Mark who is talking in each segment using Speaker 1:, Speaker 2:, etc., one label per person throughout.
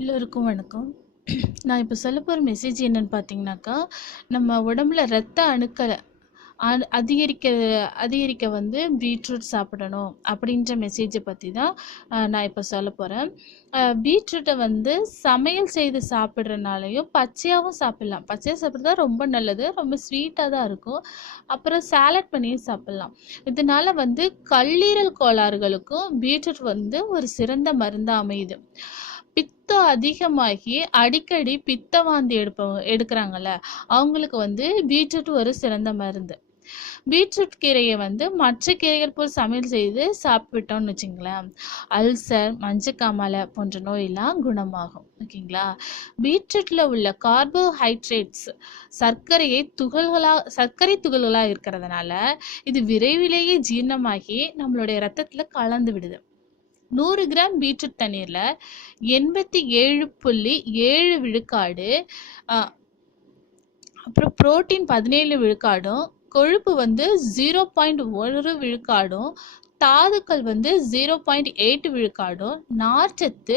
Speaker 1: எல்லோருக்கும் வணக்கம். நான் இப்போ சொல்ல போகிற மெசேஜ் என்னன்னு பார்த்தீங்கன்னாக்கா நம்ம உடம்புல ரத்த அணுக்களை அ- அதிகரிக்க அதிகரிக்க வந்து பீட்ரூட் சாப்பிடணும் அப்படின்ற மெசேஜை பற்றி தான் நான் இப்போ சொல்ல போகிறேன் பீட்ரூட்டை வந்து சமையல் செய்து சாப்பிட்றனாலையும் பச்சையாகவும் சாப்பிட்லாம். பச்சையாக சாப்பிட்றது ரொம்ப நல்லது ரொம்ப ஸ்வீட்டாக தான் இருக்கும். அப்புறம் சாலட் பண்ணியும் சாப்பிட்லாம். இதனால் வந்து கல்லீரல் கோளாறுகளுக்கும் பீட்ரூட் வந்து ஒரு சிறந்த மருந்தாக அமையுது. அதிகமாகி அடிக்கடி பித்த வாந்தி எடுப்பவங்க எடுக்கிறாங்கல்ல அவங்களுக்கு வந்து பீட்ரூட் ஒரு சிறந்த மருந்து. பீட்ரூட் கீரையை வந்து மற்ற கீரைகள் போல் சமையல் செய்து சாப்பிட்டோம்னு வச்சுங்களேன் அல்சர் மஞ்சக்காமலை போன்ற நோயெல்லாம் குணமாகும். ஓகேங்களா? பீட்ரூட்டில் உள்ள கார்போஹைட்ரேட்ஸ் சர்க்கரையை துகள்களாக சர்க்கரை துகள்களாக இருக்கிறதுனால இது விரைவிலேயே ஜீரணமாகி நம்மளுடைய ரத்தத்தில் கலந்து விடுது. நூறு கிராம் பீட்ரூட் தண்ணீரில் எண்பத்தி ஏழு புள்ளி ஏழு விழுக்காடு அப்புறம் புரோட்டீன் பதினேழு விழுக்காடும் கொழுப்பு வந்து ஜீரோ பாயிண்ட் ஒரு விழுக்காடும் தாதுக்கள் வந்து ஜீரோ பாயிண்ட் எயிட் விழுக்காடும் நார்ச்சத்து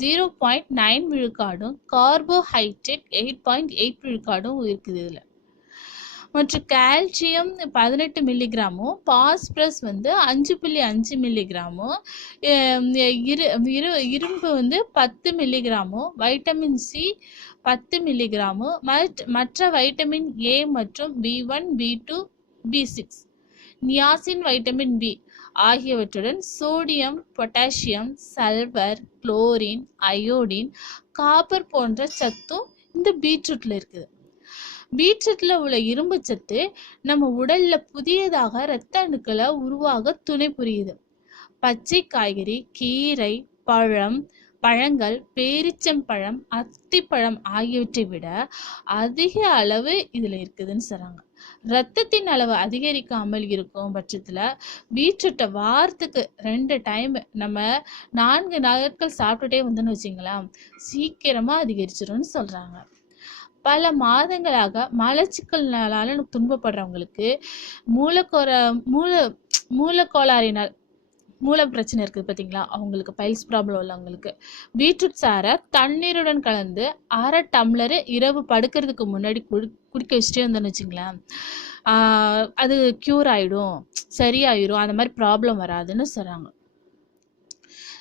Speaker 1: ஜீரோ பாயிண்ட் நைன் விழுக்காடும் கார்போஹைட்ரேட் எயிட் பாயிண்ட் எயிட் விழுக்காடும் இருக்குது இதில். மற்றும் கால்சியம் பதினெட்டு மில்லிகிராமும் பாஸ்பரஸ் வந்து அஞ்சு புள்ளி அஞ்சு மில்லிகிராமும் இரு இரு இரும்பு வந்து பத்து மில்லிகிராமும் வைட்டமின் சி பத்து மில்லிகிராமும் மற்ற மற்ற வைட்டமின் ஏ மற்றும் B one B two B six. Niacin vitamin B ஆகியவற்றுடன் sodium potassium sulphur chlorine iodine copper போன்ற சத்தும் இந்த பீட்ரூட்டில் இருக்குது. பீட்ரூட்ல உள்ள இரும்பு சத்து நம்ம உடல்ல புதியதாக இரத்த அணுக்களை உருவாக துணை புரியுது. பச்சை காய்கறி கீரை பழம் பழங்கள் பேரிச்சம்பழம் அத்திப்பழம் ஆகியவற்றை விட அதிக அளவு இதில் இருக்குதுன்னு சொல்கிறாங்க ரத்தத்தின் அளவு அதிகரிக்காமல் இருக்கும் பட்சத்தில் பீட்ரூட்டை வாரத்துக்கு ரெண்டு டைம் நம்ம நான்கு நாட்கள் சாப்பிட்டுட்டே வந்தோம்னு வச்சிங்களேன் சீக்கிரமாக அதிகரிச்சிரும்னு சொல்கிறாங்க பல மாதங்களாக மலச்சிக்கல்னால துன்பப்படுறவங்களுக்கு மூலக்கோர மூல மூலக்கோளாறினால் மூல பிரச்சனை இருக்குது பார்த்தீங்களா அவங்களுக்கு பைல்ஸ் ப்ராப்ளம் உள்ளவங்களுக்கு. பீட்ரூட் சாரை தண்ணீருடன் கலந்து அரை டம்ளரு இரவு படுக்கிறதுக்கு முன்னாடி குடி குடிக்க வச்சுட்டே வந்தோம்னு வச்சுங்களேன். அது க்யூர் ஆகிடும் சரியாயிடும் அந்த மாதிரி ப்ராப்ளம் வராதுன்னு சொல்கிறாங்க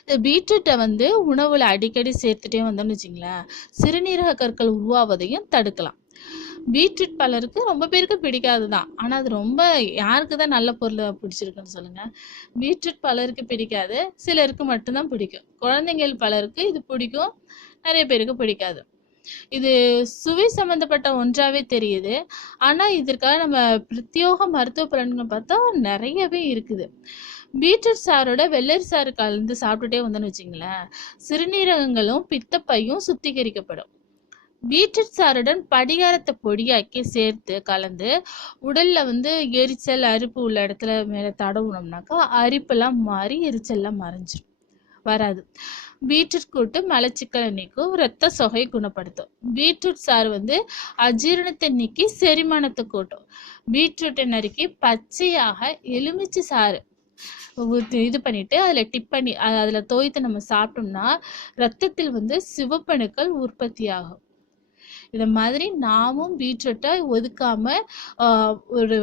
Speaker 1: இந்த பீட்ரூட்டை வந்து உணவில் அடிக்கடி சேர்த்துட்டே வந்தோம்னு வச்சிங்களேன் சிறுநீரக கற்கள் உருவாவதையும் தடுக்கலாம். பீட்ரூட் பலருக்கு ரொம்ப பேருக்கு பிடிக்காது தான் ஆனால் அது ரொம்ப யாருக்கு தான் நல்ல பொருள் பிடிச்சிருக்குன்னு சொல்லுங்கள் பீட்ரூட் பலருக்கு பிடிக்காது சிலருக்கு மட்டும்தான் பிடிக்கும். குழந்தைங்கள் பலருக்கு இது பிடிக்கும் நிறைய பேருக்கு பிடிக்காது. இது சுவை சம்மந்தப்பட்ட ஒன்றாவே தெரியுது. ஆனால் இதற்காக நம்ம பிரத்யோக மருத்துவ பலன்கள் பார்த்தா நிறையவே இருக்குது. பீட்ரூட் சாரோட வெள்ளரி சாறு கலந்து சாப்பிட்டுட்டே வந்தோன்னு வச்சுங்களேன் சிறுநீரகங்களும் பித்தப்பையும் சுத்திகரிக்கப்படும். பீட்ரூட் சாருடன் படிகாரத்தை பொடியாக்கி சேர்த்து கலந்து உடலில் வந்து எரிச்சல் அரிப்பு உள்ள இடத்துல மேலே தடவுனோம்னாக்கா அரிப்பெல்லாம் மாறி எரிச்சல்லாம் மறைஞ்சிடும் வராது. பீட்ரூட் கூட்டு மலச்சிக்கலை நீக்கும் ரத்த சொகை குணப்படுத்தும். பீட்ரூட் சாறு வந்து அஜீரணத்தை நீக்கி செரிமானத்தை கூட்டும். பீட்ரூட்டை நறுக்கி பச்சையாக எலுமிச்சை சாறு இது பண்ணிட்டு அதில் டிப் பண்ணி அதில் தோய்த்து நம்ம சாப்பிட்டோம்னா ரத்தத்தில் வந்து சிவப்பணுக்கள் உற்பத்தி ஆகும் இத மாதிரி நாமும் பீட்ரூட்டை ஒதுக்காம ஆஹ், ஒரு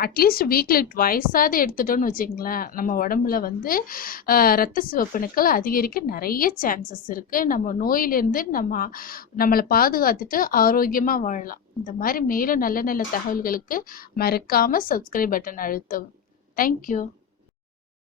Speaker 1: அட்லீஸ்ட் வீக்லி ட்வைஸாவது எடுத்துட்டோம்னு வச்சுங்களேன் நம்ம உடம்புல வந்து ரத்த சிவப்பணுக்கள் அதிகரிக்க நிறைய சான்சஸ் இருக்குது நம்ம நோயிலேருந்து நம்ம நம்மளை பாதுகாத்துட்டு ஆரோக்கியமாக வாழலாம். இந்த மாதிரி மேலும் நல்ல நல்ல தகவல்களுக்கு மறக்காமல் சப்ஸ்கிரைப் பட்டன் அழுத்தவும். தேங்க்யூ